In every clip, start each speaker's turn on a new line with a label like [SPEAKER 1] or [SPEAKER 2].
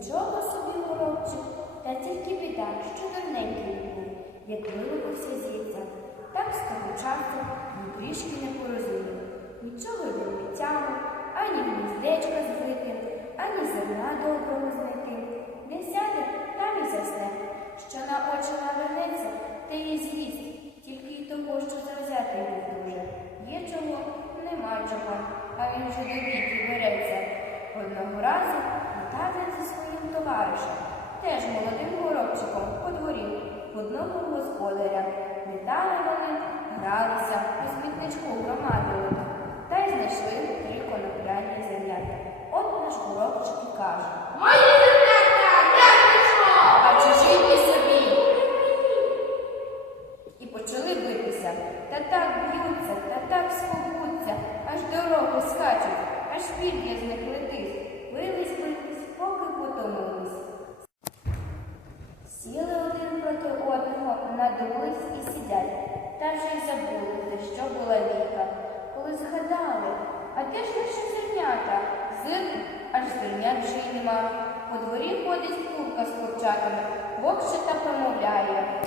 [SPEAKER 1] Нічого собі горобчик, та тільки біда, що дурненький був, як вилупився зіця, так став часу ні трішки не порозумів. Нічого не тягнув, ані гніздечка звити, ані зерна доброго знайти. Не сяде там і засне, що на очі навернеться, ти її з'їсть. А де ж наші зернята? Зир аж зернят вже й нема. По дворі ходить курка з курчатами, вовче та промовляє.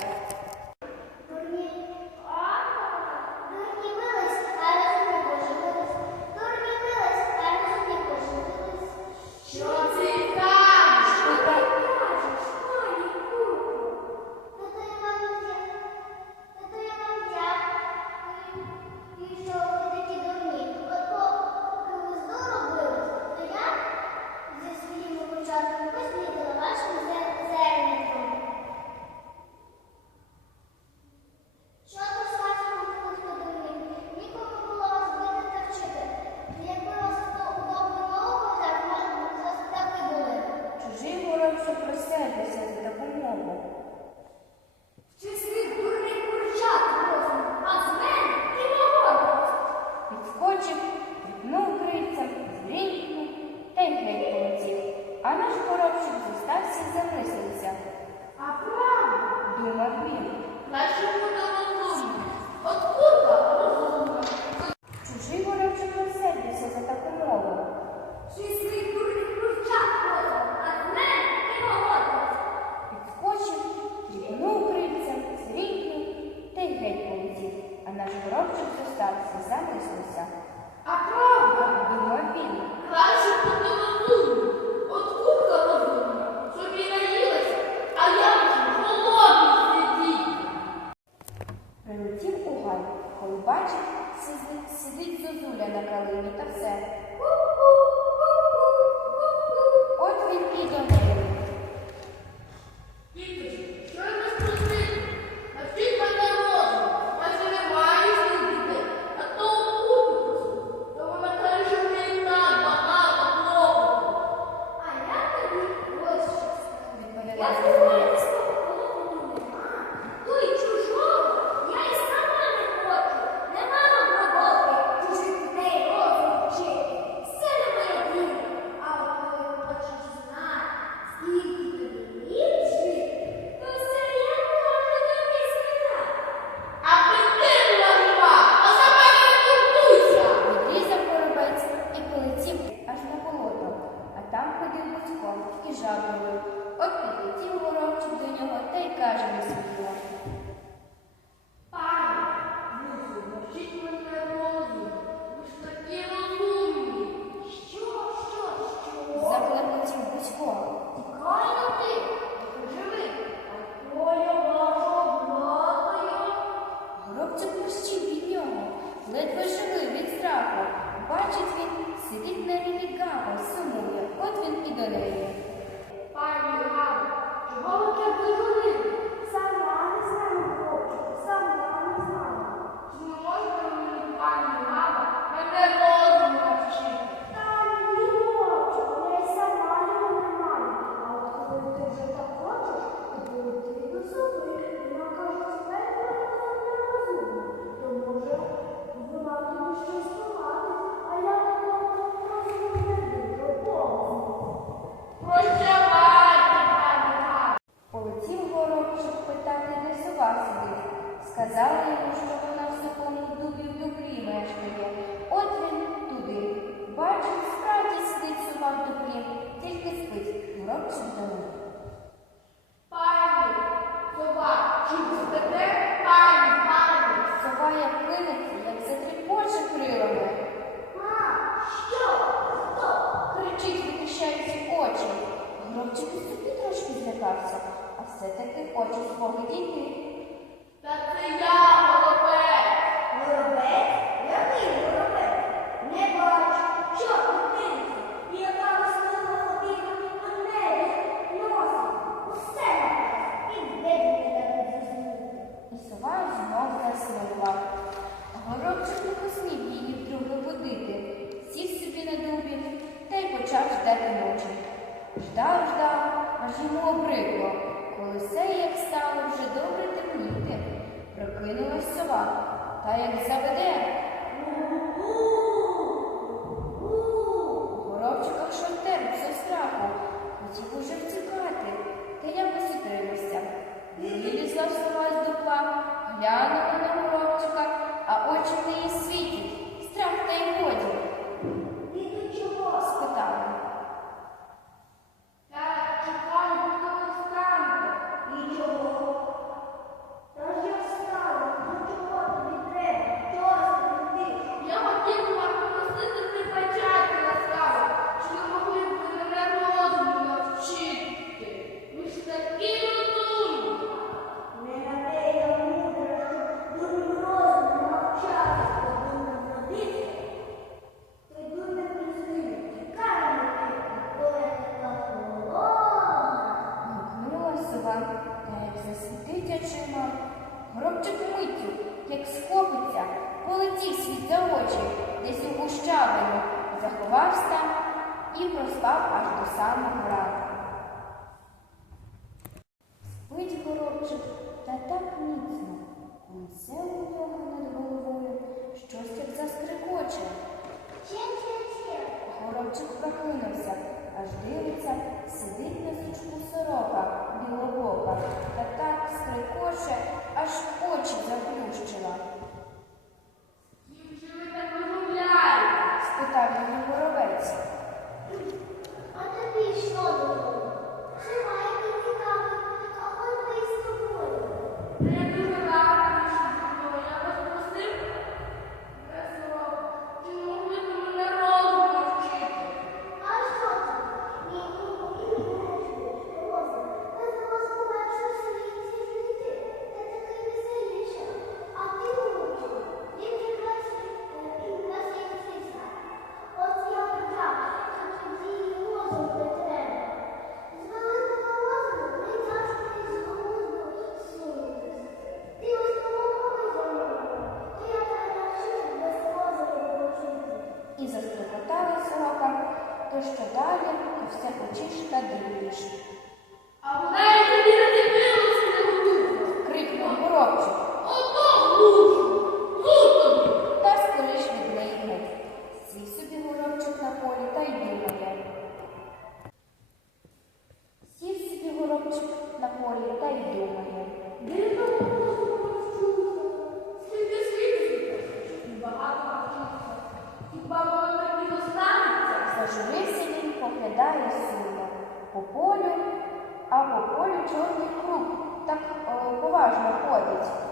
[SPEAKER 2] índole Па, Таја Елизабеде і
[SPEAKER 1] проспав аж до самого ранку. Спить горобчик та так міцно, усе у нього над головою. Щось як заскрикоче. Горобчик прокинувся, аж дивиться, сидить на сучку сорока білобока. Та так скрикоче, аж поруч на полі та й думає. Де
[SPEAKER 3] там можна почути? Скільки світу? Багато бачуся. Так і достанеться?
[SPEAKER 1] Зажурився він, поглядає сила. По полю, а по полю чорний круг так о, поважно ходить.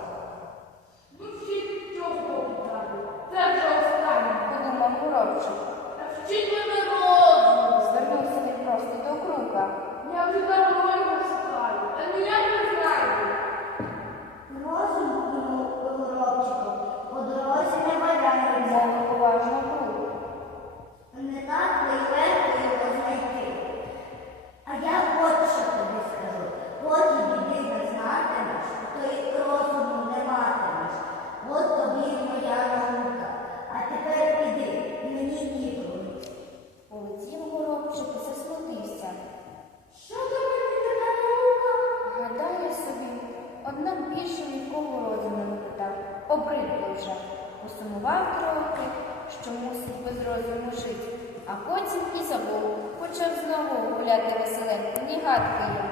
[SPEAKER 3] розуму
[SPEAKER 2] жить, а
[SPEAKER 1] потім і забув, почав знову гуляти веселенько, не гадки я.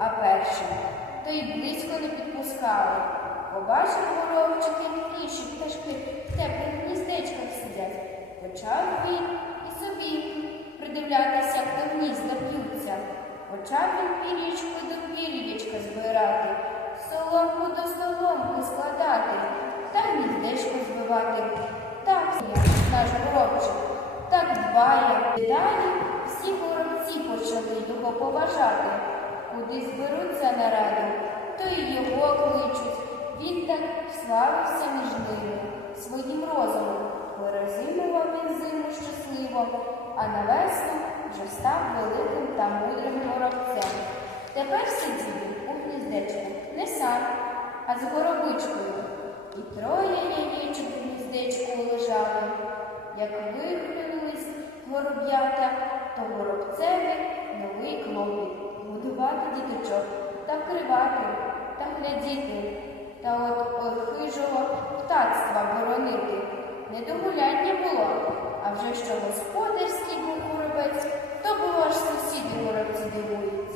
[SPEAKER 1] А першим. То й близько не підпускали. Побачив горобчик, як інші пташки в теплих гніздечках сидять. Почав він і собі придивлятися, як до гнізда б'ються. Почав він пірічку до пір'ячка збирати, соломку до соломки складати, та гніздечко збивати. Так я, наш горобчик, так дбає. І Далі всі горобці почали його поважати. Куди зберуться на раду, то й його кличуть. Він так славився між ними своїм розумом. Перезимував він зиму щасливо, а на весну вже став великим та мудрим горобцем. Тепер сидів у гніздечку не сам, а з горобичкою. І троє яєчок в гніздечку лежали. Як вихлюнулись гороб'ята, то горобцеві новий клопіт годувати діточок та вкривати та глядіти, та от от хижого птацтва боронити. Не до гуляння було, а вже що господарський був горобець, то було аж сусіди горобці дивуються.